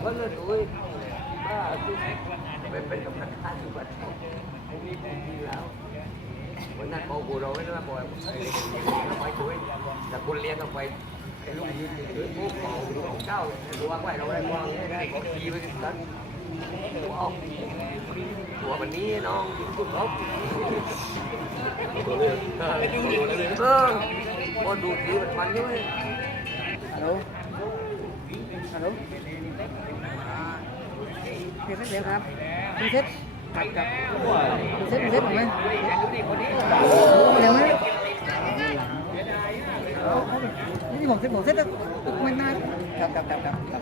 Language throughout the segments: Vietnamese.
คนละด้วยบ้าทุกไปเป็นกับนักการอยู่บ้านดีแล้ววันนั้นพอกูเราไม่ได้มาบอกไอ้เราไปช่วยแต่คนเลี้ยงเราไปไอ้ลูกยืนถือพวกของของเจ้าดูว่าไว้เราได้วางได้ของดีไปกันหัวออกหัววันนี้น้องคุณเขาตัวเลือกเออพอดูดีมันมันด้วย Alo. Alo.พี่เ ลี่นเส้นเสียครับมีเซ็ตตัดกับมีเซ็ตมีเซ็ตของไหมเดี๋ยวไหมนี่ผมเซ็ตผมเซ็ตมันน่าครับครับครับครับ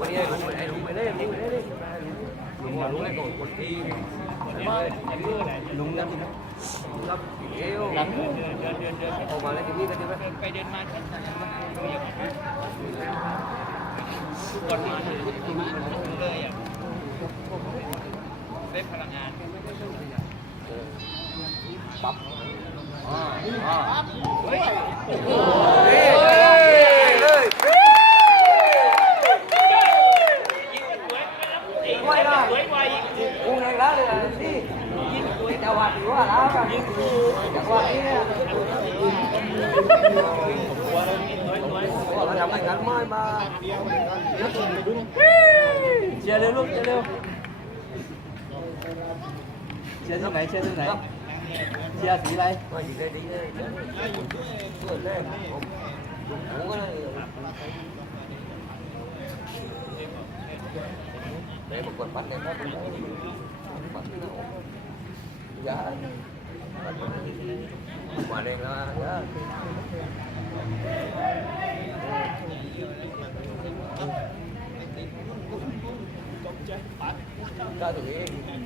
วันนี้รู้ไปรู้ไปเลยรู้ไปเลยลุงรู้เลยก่อนคนที่ว่าลุงรับรับเอวหลังออกมาแล้วที่นี่ก็จะไปเดินมาแค่ไหนทุกคนมาเลยอะได้พลังงานปั๊บ Chia lên luôn, chia lên. Chia xuống này, chia xuống này. เลยนี่จังหวัดหรือว่าแล้วกันจังหวัดนี้เนี่ยเราทำอะไรกันไม่มาเชียร์เร็วลูกเชียร์เร็ว เชียร์ที่ไหนเชียร์ที่ไหนเชียร์สีอะไร มาอยู่đây đi vừa lên cũng có để một quần bánh này nó cũng bánh nó giá quả đèn là giá ca tụi em và tôi đã đã lên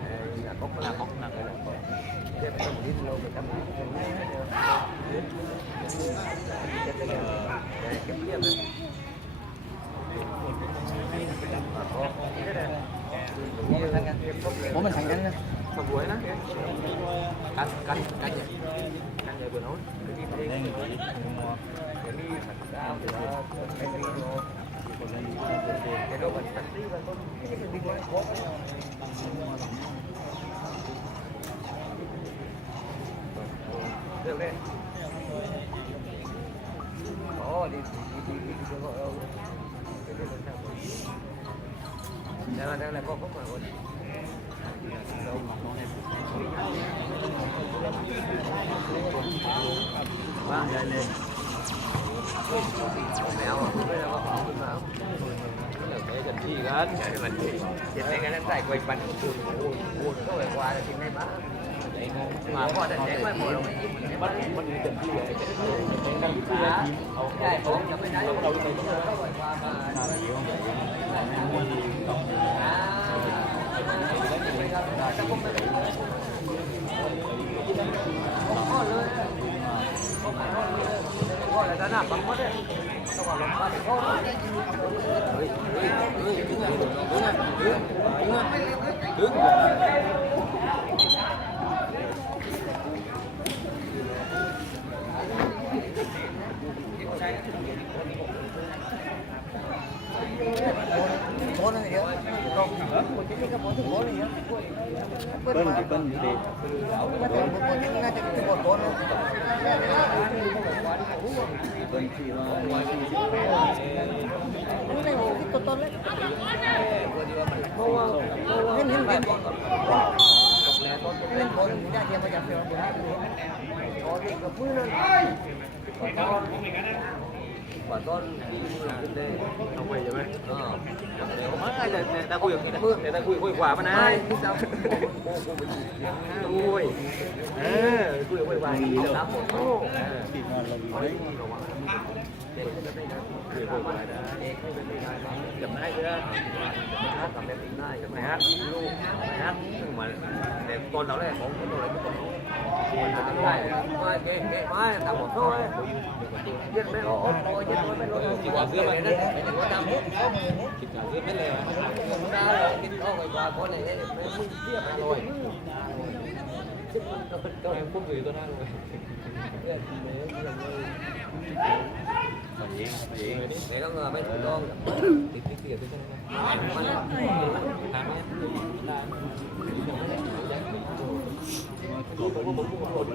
kiếm bố mình thành nhân Sau buổi đó Canh, canh, canh vậy Canh vừa Cái Cái sao thì Cái Cái mình đi và Cái lên đó đi, đi, đi, đi, đi, đi, đâu Cái đi làm sao Đây là, đây là có có mà còn Vâng, đây lên Mèo à, không là có không biết Cái gần gần Cái gần Hiện nay cái này quay bắn có phải qua là thì mà có thể chạy qua mùa rồi bắt bắt đi từng chi vậy đang đá cái bốn chấm cái đầu đầu có phải qua mà gọi là đã nạp bằng mất đấy sao mà lắm ba cái con đứng ಬಂದು ಬಂದಿದೆ Hãy subscribe cho kênh Ghiền Mì Gõ Để không bỏ lỡ những video hấp dẫn อะเปิ้ล เปิ้ล มา กี่เปิ้ลดี มาถึงคนที่น่าจะเป็นคนโคนนะ เปิ้ลที่ร้อยสี่สิบแปด นี่ในที่ต้นต้นเลยเพราะว่าเห็นเห็นเห็นเล่นบอลมีได้เทียมมาจากเสือบุรีโอ้ยกับมือเลย quả con đi lên đây เอาไปใช่ไหม ờ เดี๋ยวมาเดี๋ยวตาคุยอ chậm hai đứa làm đẹp tiếng này các mày hát luôn mày hát nhưng mà đẹp con đó là bóng con rồi cũng còn mai kệ kệ mai tao bỏ thôi biết mấy ô ô ô chết mấy lối chỉ quả dưa mày đấy chỉ quả tam hút chỉ quả dưa biết là ta là cái ô người bà con này đấy mấy mươi kia mày rồi em cũng gửi con ăn rồi để con mấy tụi con Tiếp tiếp kìa tiếp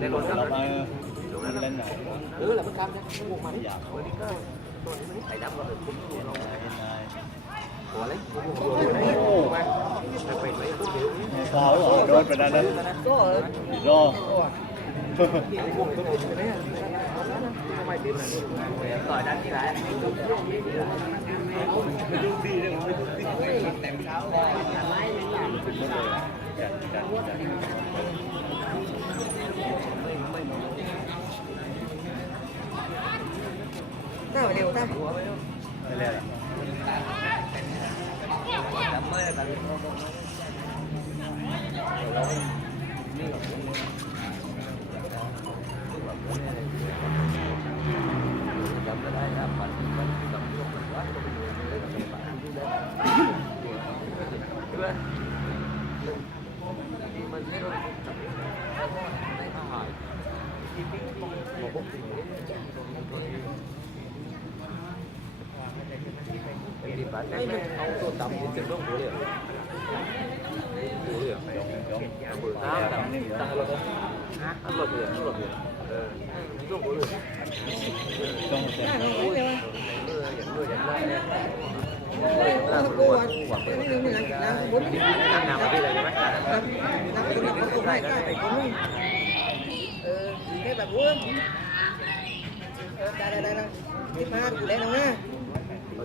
Để con cầm Đứa là mất cam chứ, không buồn mà đi Thầy đâm rồi, không buồn đâu Ủa lấy, không buồn rồi đấy Có rồi, đôi bên đây đây Có rồi Rồi เล็กไปไปเป็นไม่ต้องเดี๋ยวนี้ สาวเหรอโดนไปแล้วนะ ก็ รอ พวกตัวไหนตัวไหนทำไมติดนะต่อยด้านที่ไหน จัดจัดจัด ถ้าเร็วถ้ Thì bạn thấy mấy ông tôi tập thì chừng đó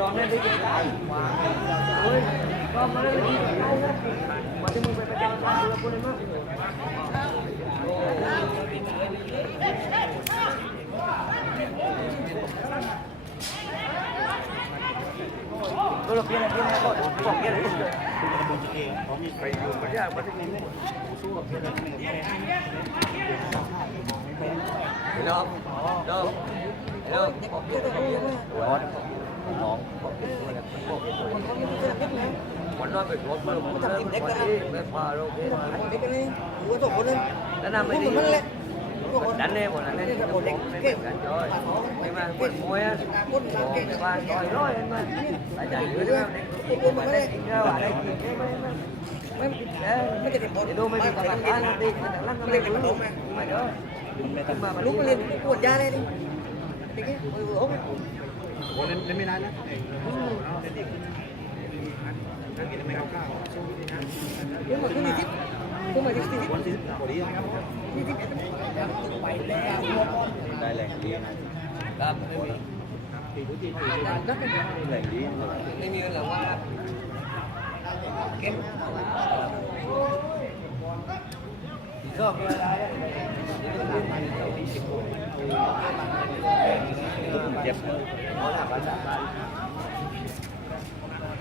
Kalau pian pian kau, kau pian itu. Kau ni pergi dulu, macam apa tu ni? Suruh pian ni. Hello, hello, hello. Kau pian tu. ลยตั้งหลบเลยเออช่วงหัวเลย ต้องเสร็จ Mưa, dặn mưa, dặn lại nè. ถ้ากูอ่ะนี่นึงนี่นะน้ำบุญ นั่งนำมาที่เลยใช่ไหม น้ำบุญเขาตกให้ก็ไปคนนึงเออแค่แบบวุ้นเออได้ได้ได้นะที่พากูได้นะ Rồi chị nghĩ được cái gì đó. Đừng quay, quay, quay coi, chị có không? Mưa mà, không vào cái bò. นายนะเอาที่ปีนึงไม่เลี้ยง Em bố lên, bố lên. Lắm việc. Bố lên, nó này gửi thì không ai, thầy gửi thêm á. Rồi. Mẹ con lên đi chơi lại. Ôi, con nó lên đi chơi lại. Mà thì mình phải phải cho nó đưa cô lên mất. Tôi là kia này, kia này, tôi bỏ kia này. Phải dùng cái gì mà thích nhìn Thấy không? Thấy không? Thấy không? ร้อนน้อง Quán nó phải có mà một lần quán đi, phải pha đâu, cái mà. เด็กนี่กูตกคนนึง Đã làm กู mày เหมื đi. อนมันแหละ Đánh em, một đánh em, một đánh em, đánh rồi. Nhưng mà quần môi á, một cái ba rồi rồi em ơi. Phải chạy dưới đó, đánh mà đánh ra ở đây thì cái mấy mấy ไม่ไม่จะเด็กบอล để đâu mấy cái bạn ăn đi, mình đang lăn nó lên cái mà đó. มันไม่ทำ mà ลูก lúc มา mà เรียน lên ปวดยาเลยดิเด็กนี่มือ โอ้ย เล่นเล่นไม่ได้นะ เรื่องมันคือมีทิศคือมันที่ทิศ วันที่พอดี ที่ทิศ ได้แหล่งดี Đập, นักเป็น แหล่งดี em như là qua Kém. Thì không, เจ็บ nó là bán sản bán อันนี้การเล่นมัน Aku sana kita sini. Hah? Kita sini. Kan kita sini. Saya paling ini bumi. อ๋อไอ้นี่อยู่ไอ้ไก่ไก่บ้านอยู่ในเมืองมาอ่ะ Ada kita. ไก่ไก่บ้าน Ada kita. มันเดี๋ยวมันเล่นเป็นกันนานแล้วติดกันเอาไว้ ล็อกไปตัดตัดล็อกไปเนี่ยตัวเล็กนะ อ่า เรียบร้อยแล้ว ไปจับจับ món là bán sẵn bán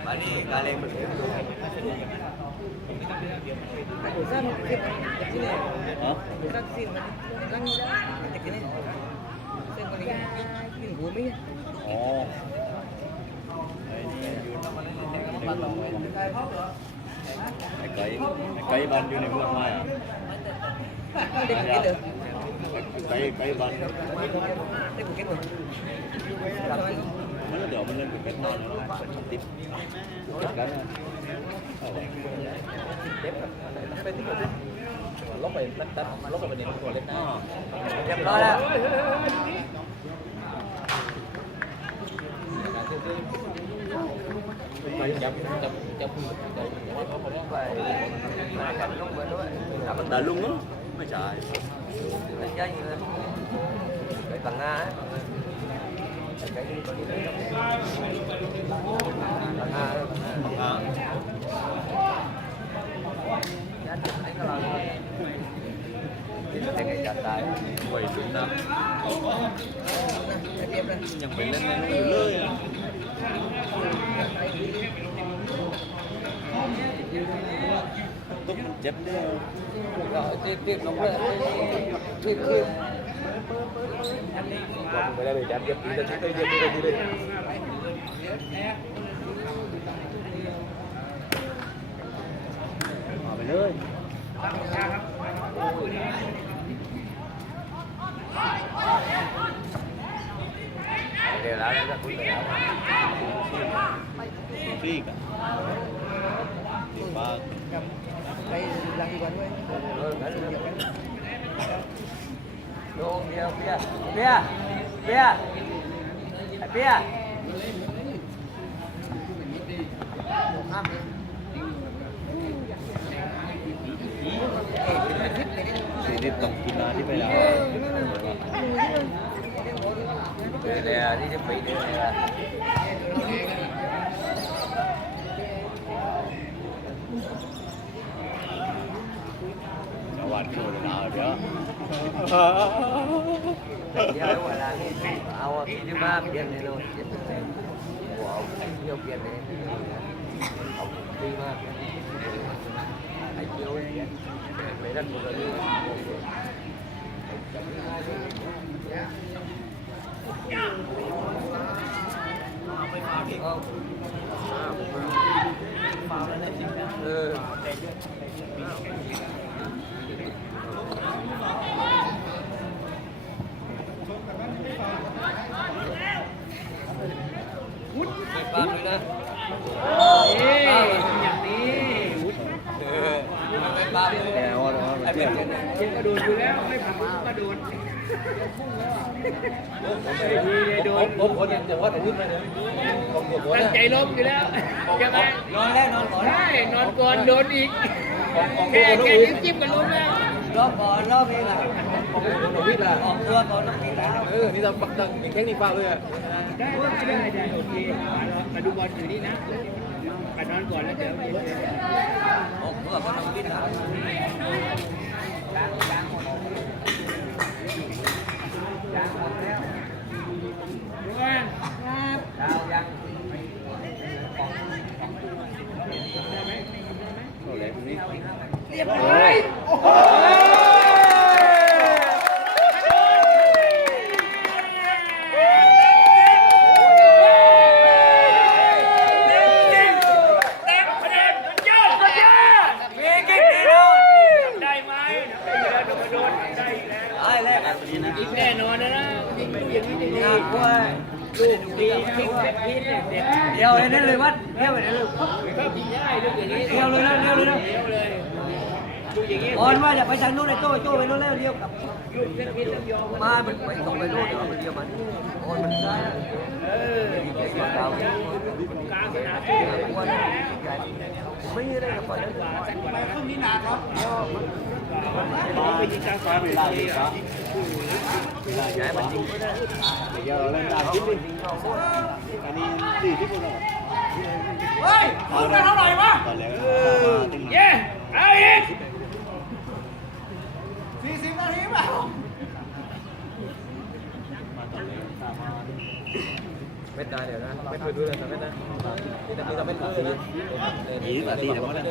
bán đi cá lên mình lấy luôn Hả? Ồ. Mày cấy, mày cấy ban này mua ngoài à? Mày cấy, cấy ban. Đây của cái nó độ mình lên được cái non là tiếp cái tiếp cái tiếp lúc này tách tách lúc này mình còn lên nào đẹp đó đó đợi luôn á mày trời chơi gì vậy bằng nga ấy quầy chúng ta nhận bệnh lên lên nhiều lơi à túc chết đeo tiếp tiếp nó là tiếp còn người ta bị chạm giật đi ta chúng tôi đi đi đi đi ở bên ơi đều đã ra cuối rồi phi cả. Thì ba. Cái đang đi quán với ด้เลยจับจับตีแต่ตีได้ตีได้ตีได้ เอาไปเลย đều là nó cũng đều ฟรีกันติดปาก Đây lagi buat gue. luôn bia bia bia bia bia Thì đi tổng kim là đi về nào đây là đi chuẩn bị đây là Nhà bạn kêu là nào đó bia ở ngoài là ao cái thứ ba bia này wow anh yêu bia này ông đi mà anh yêu mấy ừ เจ็บก็โดนอยู่แล้วไม่ผ่านก็โดนโดนผมคนเดียวว่าผมขึ้นไปเลยตั้งใจล้มอยู่แล้วจะไหมนอนแล้วนอนก่อนใช่นอนก่อนโดนอีกแค่แค่นิ้วจิ้มกันล้มแล้วรอบก่อนรอบนี้ล่ะของโวิ่งล่ะออกตัวก่อนต้องมีแล้วเออนี่เราปตั้งมีเทคนิคเปล่าเลยอะได้ได้โอเคมาดูบอลอยู่นี่นะไปนอนก่อนแล้วเดี๋ยวออกตัวก่อนต้องวิ่งล่ะ Yeah. มามันไปต้องไปโน่นเดี๋ยวมันเดียวมันโอนมันได้มีเกี่ยวกับเราไม่ได้กับคนไปขึ้นนี่นาครับไปยิงกลางฟ้าไม่ได้ครับย้ายมันยิงเดี๋ยวเราเล่นตามที่นี่อันนี้สี่ที่คุณเหรอเฮ้ยคุณด้เท่าไหร่วะเย้เอาอีกสี่สิบนาทีเปล่า ม็ดได้เดี๋ยวนะเม็ดไปดูเลยนะเม็ดนะนี่แต่มีแต่เม็ดเลยนะ ยี่สิบนาทีแต่ว่าได้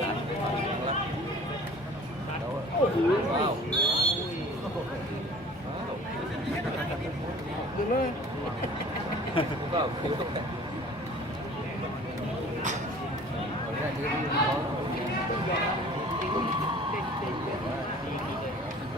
ตัด ว้าว ดูเลย ก็ผิว สุดคนเลยเด็กมาจ่อชนตัวเด็กมันไม่ทำงานแล้วดูดูดูดูเราเลย ไม่ได้ มันจับไม่ได้ก็มันโดนแน่กูต้องหายิงเลยแ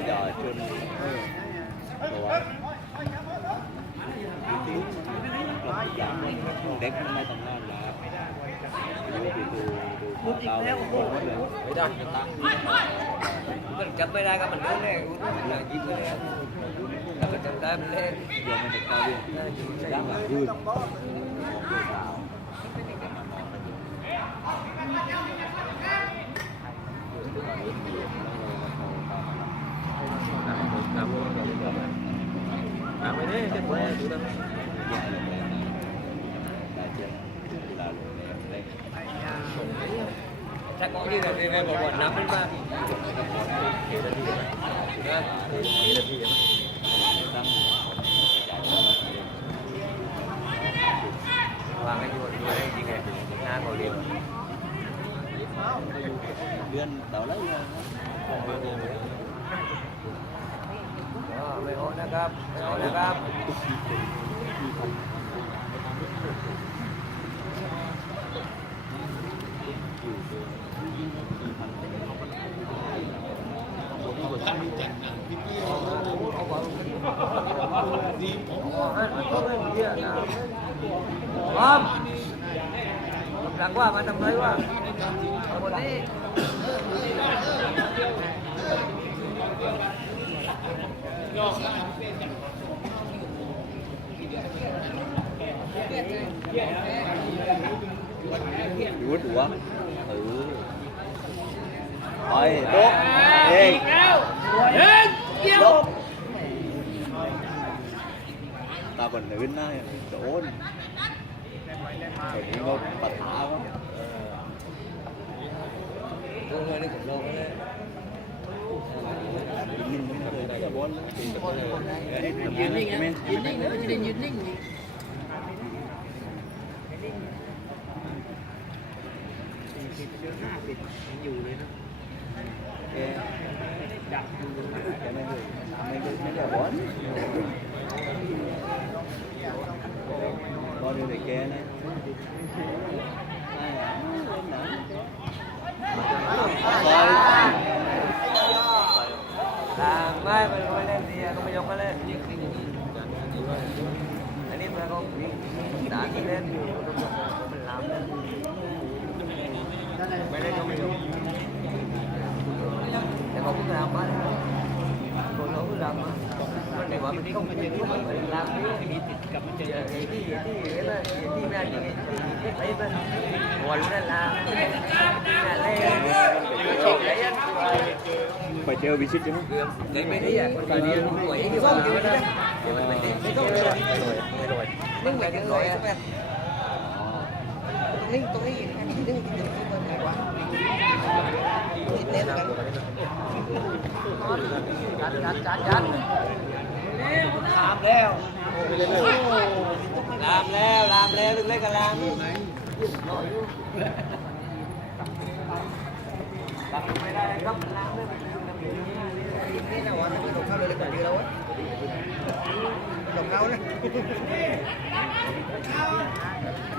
bây giờ chưa đồ ăn tiếng là đẹp năm nay tầng là Hãy subscribe cho kênh Ghiền Mì Gõ Để không bỏ lỡ những video hấp dẫn chắc có đi rồi đi về bỏ quần nắm lên ba và cái chuột đuôi đây thì kẹp nga ngồi liền liên đó lấy นะครับเถวนะครับครับหลังว่ามาทำไรว่าคนนี้ ยุดหัวเออไปโต๊ะเองลบตาบนอื่นนะโดนคนนี้ก็ปัดขาเขาตัวเงินนี่ผมลงเลย นิ่งๆเลยได้บอลยืนนิ่งไหมยืนนิ่ง ยืนยืนนิ่ง แกแกไม่ได้ไม่ได้ไม่ได้บอลบอลอยู่ในแกนะ đã đi lên mình làm lên quay lên cho mình luôn để không có làm quá cô nấu làm bên này bọn mình đi không mình cũng mình làm cái cái cái cái cái cái cái cái cái quần là là phải chơi bị xích chứ cái mấy đấy à còn đi quẩy rồi rồi ninh phải đứng nói cho em ninh tôi nhìn em ninh nhìn tôi này quá nhìn lên cái chán chán chán chán làm leo. Làm leo làm leo đừng lên cả làm. Hãy subscribe cho kênh Ghiền Mì Gõ Để không bỏ lỡ những video hấp dẫn cái nào ăn cái đồ khao lên còn gì đâu á đồ khao đấy Hãy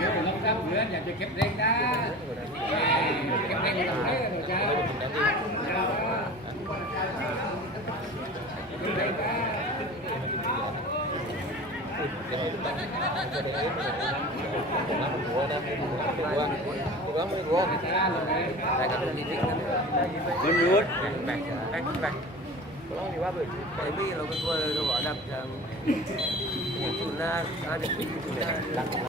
subscribe cho kênh Ghiền Mì Gõ Để không bỏ lỡ những video hấp dẫn ลย เดี๋ยวผมต้องทำเพื่อนอยากจะเก็บเร่งได้เก็บเร่งได้เลยเจ้า หัวนะหัวหัวไม่หัว tại cái mình đi thích lắm มันรุด แบกแบกแบกร้องดีว่าเบิด tại vì là cái tôi nó bảo đập rằng tụi na ăn tụi na